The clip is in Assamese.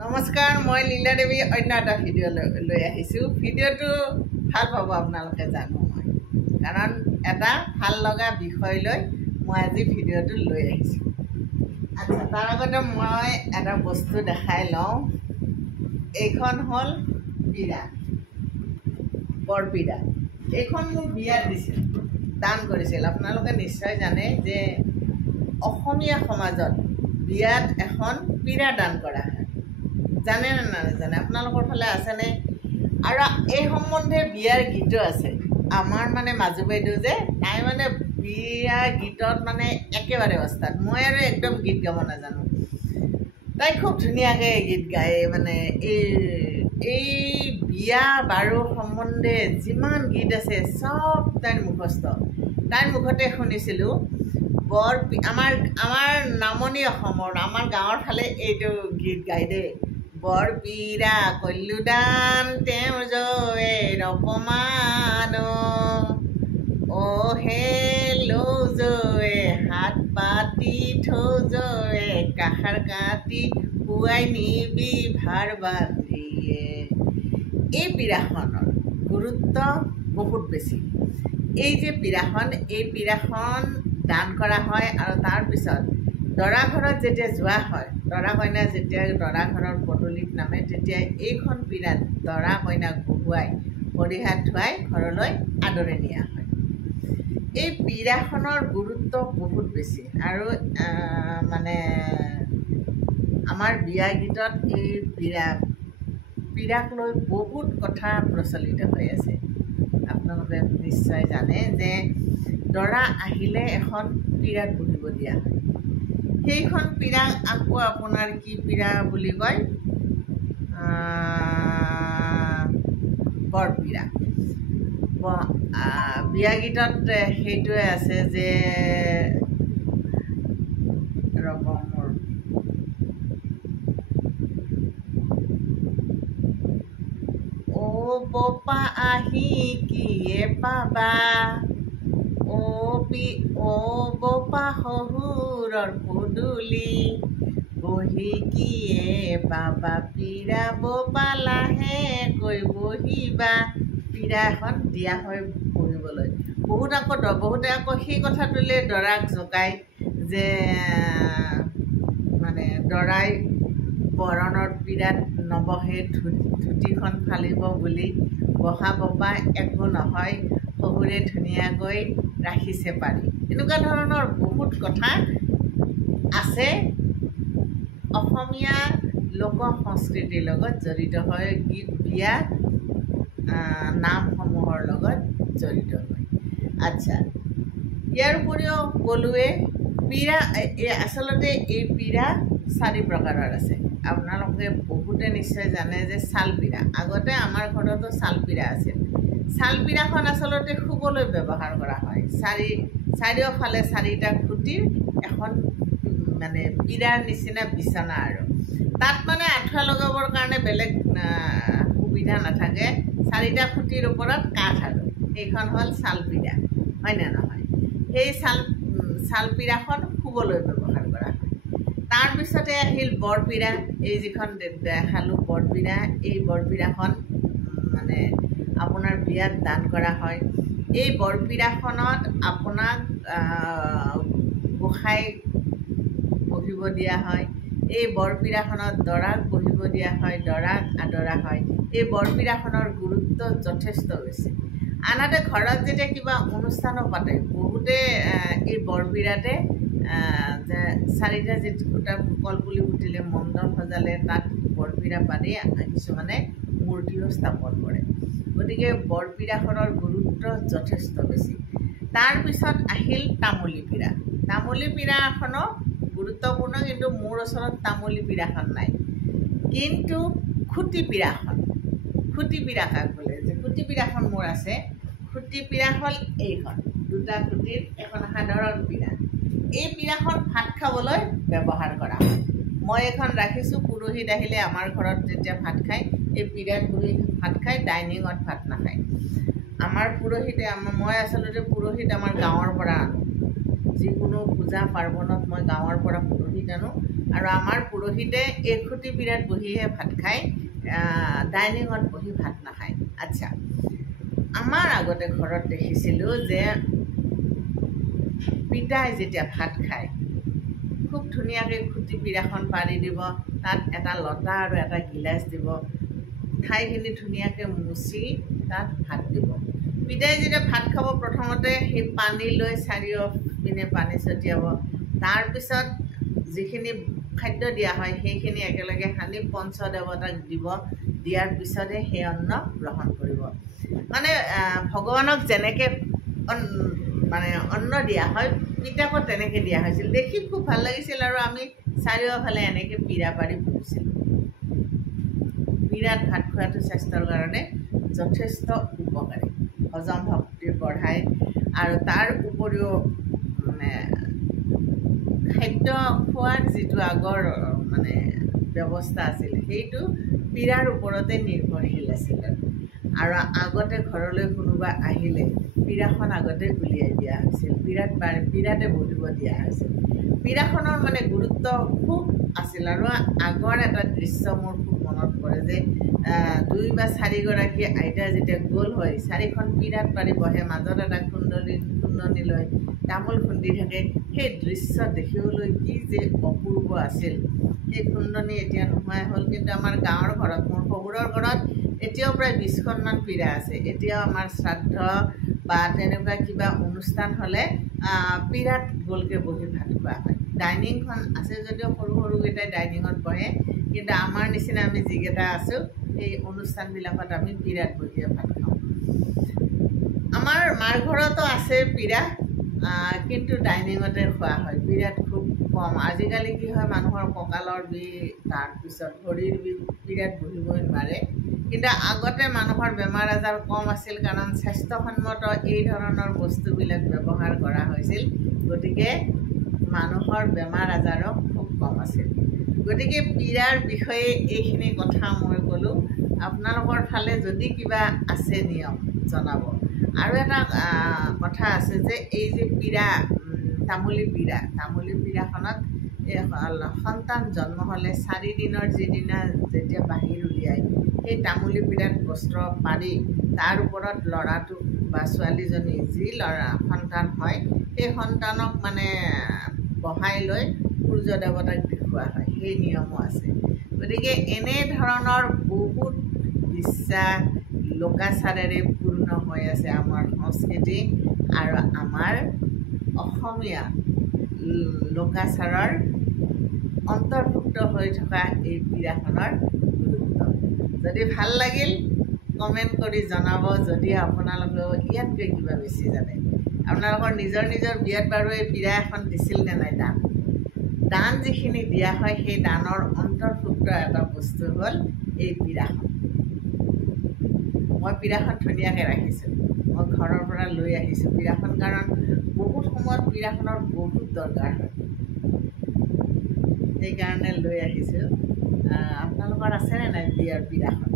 নমস্কাৰ, মই লীলা দেৱী অন্য এটা ভিডিঅ' লৈ আহিছোঁ। ভিডিঅ'টো ভাল পাব আপোনালোকে জানো মই, কাৰণ এটা ভাল লগা বিষয় লৈ মই আজি ভিডিঅ'টো লৈ আহিছোঁ। আচ্ছা, তাৰ আগতে মই এটা বস্তু দেখাই লওঁ। এইখন হ'ল পিৰা, বৰপিৰা। এইখন মোক বিয়াত দিছিল, দান কৰিছিল। আপোনালোকে নিশ্চয় জানে যে অসমীয়া সমাজত বিয়াত এখন পিৰা দান কৰা হয়। জানে নে নাজানে? আপোনালোকৰ ফালে আছেনে? আৰু এই সম্বন্ধে বিয়াৰ গীতো আছে। আমাৰ মানে মাজু বাইদেউ যে, তাই মানে বিয়া গীতত মানে একেবাৰে ওস্তাদ। মই আৰু একদম গীত গাব নাজানো। তাই খুব ধুনীয়াকৈ গীত গায়। মানে এই বিয়া বাৰু সম্বন্ধে যিমান গীত আছে চব তাইৰ মুখস্থ। তাইৰ মুখতে শুনিছিলোঁ। আমাৰ নামনি অসমৰ, আমাৰ গাঁৱৰ ফালে এইটো গীত গায় দেই। বৰপিৰা কল্লু দান তেওঁ জয়ে অপমান, হে লৌ জয়ে হাত পাতি থৌ জয়ে কাষাৰ কাটি পুৱাই নিবি ভাৰ বান্ধিয়ে। এই পিৰাখনৰ গুৰুত্ব বহুত বেছি। এই যে পিৰাখন, এই পিৰাখন দান কৰা হয়। আৰু তাৰপিছত দৰা ঘৰত যেতিয়া যোৱা হয়, দৰা কইনা যেতিয়া দৰা ঘৰৰ পদূলিত নামে, তেতিয়া এইখন পিৰাত দৰা কইনাক বহুৱাই ভৰি হাত ধুৱাই ঘৰলৈ আদৰি নিয়া হয়। এই পিৰাখনৰ গুৰুত্ব বহুত বেছি। আৰু মানে আমাৰ বিয়া গীতত এই পিৰাক লৈ বহুত কথা প্ৰচলিত হৈ আছে। আপোনালোকে নিশ্চয় জানে যে দৰা আহিলে এখন পিৰাত বহিব দিয়া হয়। সেইখন পিৰাক আকৌ আপোনাৰ কি পিৰা বুলি কয়? বৰপিৰা। বিয়া গীতত সেইটোৱে আছে যে ৰকমৰ বপা আহি কিয়ে পাবা, বপা শহুৰৰ পদূলি বহি কিয়ে পাবা, পিৰা বপা লাহেকৈ বহিবা। পিৰা এখন দিয়া হয় বহিবলৈ। বহুতে আকৌ সেই কথাটোলৈ দৰাক জগাই যে মানে দৰাই বৰণৰ পিৰাত নবহে, ধুতিখন ফালিব বুলি। বহা বপা একো নহয়, শহুৰে ধুনীয়াকৈ ৰাখিছে পাৰি। এনেকুৱা ধৰণৰ বহুত কথা আছে। অসমীয়া লোক সংস্কৃতিৰ লগত জড়িত হৈ বিয়া নামসমূহৰ লগত জড়িত হয়। আচ্ছা, ইয়াৰ উপৰিও ক'লোৱে পিৰা, আচলতে এই পিৰা 4 প্ৰকাৰৰ আছে। আপোনালোকে বহুতে নিশ্চয় জানে যে ছালপিৰা। আগতে আমাৰ ঘৰতো ছালপিৰা আছিল। ছালপিৰাখন আচলতে শুবলৈ ব্যৱহাৰ কৰা হয়। চাৰিওফালে 4টা খুঁটিৰ এখন মানে পিৰাৰ নিচিনা বিচনা। আৰু তাত মানে আঁঠুৱা লগাবৰ কাৰণে বেলেগ সুবিধা নাথাকে। 4টা খুঁটিৰ ওপৰত কাঠ, আৰু সেইখন হ'ল ছালপিৰা, হয়নে নহয়? সেই ছালপিৰাখন শুবলৈ ব্যৱহাৰ কৰা হয়। তাৰপিছতে আহিল বৰপিৰা। এই যিখন দেখালোঁ বৰপিৰা, এই বৰপিৰাখন মানে আপোনাৰ বিয়াত দান কৰা হয়। এই বৰপিৰাখনত আপোনাক গোসাঁই বহিব দিয়া হয়। এই বৰপিৰাখনত দৰাক বহিব দিয়া হয়, দৰাক আদৰা হয়। এই বৰপিৰাখনৰ গুৰুত্ব যথেষ্ট বেছি। আনহাতে ঘৰত যেতিয়া কিবা অনুষ্ঠানো পাতে, বহুতে এই বৰপিৰাতে 4টা খুঁটা কলপুলি পুতিলে, মণ্ডপ সজালে, তাত বৰপিৰা পাতি কিছুমানে মূৰ্তিও স্থাপন কৰে। গতিকে বৰপিৰাখনৰ গুৰুত্ব যথেষ্ট বেছি। তাৰপিছত আহিল তামুলী পিৰা। তামুলী পিৰাখনো গুৰুত্বপূৰ্ণ, কিন্তু মোৰ ওচৰত তামুলী পিৰাখন নাই। কিন্তু খুঁটি পিৰাখন, খুঁটি পিৰা কাক বোলে, যে খুঁটি পিৰাখন মোৰ আছে। খুঁটি পিৰা হ'ল এইখন, 2টা খুঁটিৰ এখন সাধাৰণ পিৰা। এই পিৰাখন ভাত খাবলৈ ব্যৱহাৰ কৰা হয়। মই এইখন ৰাখিছোঁ। পুৰোহিত আহিলে আমাৰ ঘৰত যেতিয়া ভাত খায়, এই পিৰাত বহি ভাত খায়, ডাইনিঙত ভাত নাখায়। আমাৰ পুৰোহিতে, মই আচলতে পুৰোহিত আমাৰ গাঁৱৰ পৰা আনো। যিকোনো পূজা পাৰ্বণত মই গাঁৱৰ পৰা পুৰোহিত আনো। আৰু আমাৰ পুৰোহিতে এই খুঁটি পীৰাত বহিহে ভাত খায়, ডাইনিঙত বহি ভাত নাখায়। আচ্ছা, আমাৰ আগতে ঘৰত দেখিছিলোঁ যে পিতাই যেতিয়া ভাত খায় খুব ধুনীয়াকৈ খুঁটি পীৰাখন পাৰি দিব, তাত এটা লতা আৰু এটা গিলাচ দিব, ঠাইখিনি ধুনীয়াকৈ মুচি তাত ভাত দিব। পিতাই যেতিয়া ভাত খাব প্ৰথমতে সেই পানী লৈ চাৰিওপিনে পানী ছটিয়াব, তাৰপিছত যিখিনি খাদ্য দিয়া হয় সেইখিনি একেলগে সানি পঞ্চদেৱতাক দিব, দিয়াৰ পিছতহে সেই অন্ন গ্ৰহণ কৰিব। মানে ভগৱানক যেনেকৈ মানে অন্ন দিয়া হয় পিতাকো তেনেকৈ দিয়া হৈছিল। দেখি খুব ভাল লাগিছিল আৰু আমি চাৰিওফালে এনেকৈ পীৰা পাৰি বহিছিলোঁ। পীৰাত ভাত খোৱাটো স্বাস্থ্যৰ কাৰণে যথেষ্ট উপকাৰী, হজম শক্তি বঢ়ায় আৰু তাৰ উপৰিও মানে খাদ্য খোৱাৰ যিটো আগৰ মানে ব্যৱস্থা আছিল সেইটো পীৰাৰ ওপৰতে নিৰ্ভৰশীল আছিল। আৰু আগতে ঘৰলৈ কোনোবা আহিলে পীৰাখন আগতে উলিয়াই দিয়া হৈছিল, পীৰাতে বহিব দিয়া হৈছিল। পীৰাখনৰ মানে গুৰুত্ব খুব আছিল। আৰু আগৰ এটা দৃশ্য মোৰ খুব মনত পৰে যে 2 বা 4গৰাকী আইতা যেতিয়া গোল হৈ 4খন পীৰাত পাৰি বহে, মাজত এটা খুন্দনি লৈ তামোল খুন্দি থাকে, সেই দৃশ্য দেখিবলৈ কি যে অপূৰ্ব আছিল। সেই খুন্দনি এতিয়া নোহোৱাই হ'ল, কিন্তু আমাৰ গাঁৱৰ ঘৰত, মোৰ শহুৰৰ ঘৰত এতিয়াও প্ৰায় 20খনমান পীৰা আছে। এতিয়াও আমাৰ শ্ৰাদ্ধ বা তেনেকুৱা কিবা অনুষ্ঠান হ'লে পীৰাত গোলকৈ বহি ভাত খোৱা হয়। ডাইনিংখন আছে যদিও সৰু সৰুকেইটাই ডাইনিঙত বহে, কিন্তু আমাৰ নিচিনা আমি যিকেইটা আছোঁ সেই অনুষ্ঠানবিলাকত আমি পীৰাত বহিয়ে ভাত খাওঁ। আমাৰ মাৰ ঘৰতো আছে পীৰা, কিন্তু ডাইনিঙতে খোৱা হয়, পীৰাত খুব কম। আজিকালি কি হয়, মানুহৰ কঁকালৰ বিষ, তাৰপিছত ভৰিৰ বিষ, পীৰাত বহিবই নোৱাৰে। কিন্তু আগতে মানুহৰ বেমাৰ আজাৰ কম আছিল, কাৰণ স্বাস্থ্যসন্মত এই ধৰণৰ বস্তুবিলাক ব্যৱহাৰ কৰা হৈছিল, গতিকে মানুহৰ বেমাৰ আজাৰো খুব কম আছিল। গতিকে পীৰাৰ বিষয়ে এইখিনি কথা মই ক'লোঁ। আপোনালোকৰ ফালে যদি কিবা আছে নিয়ম জনাব। আৰু এটা কথা আছে যে এই যে পীৰা, তামুলী পীৰাখনত সন্তান জন্ম হ'লে 4 দিনৰ যিদিনা যেতিয়া বাহিৰ উলিয়াই, সেই তামুলী পীৰাত বস্ত্ৰ পাৰি তাৰ ওপৰত ল'ৰাটোক বা ছোৱালীজনী যি সন্তান হয় সেই সন্তানক মানে বহাই লৈ সূৰ্য দেৱতাক দেখুওৱা হয়, সেই নিয়মো আছে। গতিকে এনেধৰণৰ বহুত বিশ্বাস লোকাচাৰেৰে পূৰ্ণ হৈ আছে আমাৰ সংস্কৃতি আৰু আমাৰ অসমীয়া লোকাচাৰৰ অন্তৰ্ভুক্ত হৈ থকা এই পীৰাখনৰ গুৰুত্ব। যদি ভাল লাগিল কমেণ্ট কৰি জনাব, যদি আপোনালোকেও ইয়াতকৈ কিবা বেছি জানে। আপোনালোকৰ নিজৰ বিয়াত বাৰু এই পীৰা এখন দিছিল নে নাই? দান যিখিনি দিয়া হয় সেই দানৰ অন্তৰ্ভুক্ত এটা বস্তু হ'ল এই পীৰাখন। মই পীৰাখন ধুনীয়াকৈ ৰাখিছোঁ, মই ঘৰৰ পৰা লৈ আহিছোঁ পীৰাখন, কাৰণ বহুত সময়ত পীৰাখনৰ বহুত দৰকাৰ হয়, সেইকাৰণে লৈ আহিছোঁ। আপোনালোকৰ আছেনে নাই বিয়াৰ পীৰাখন?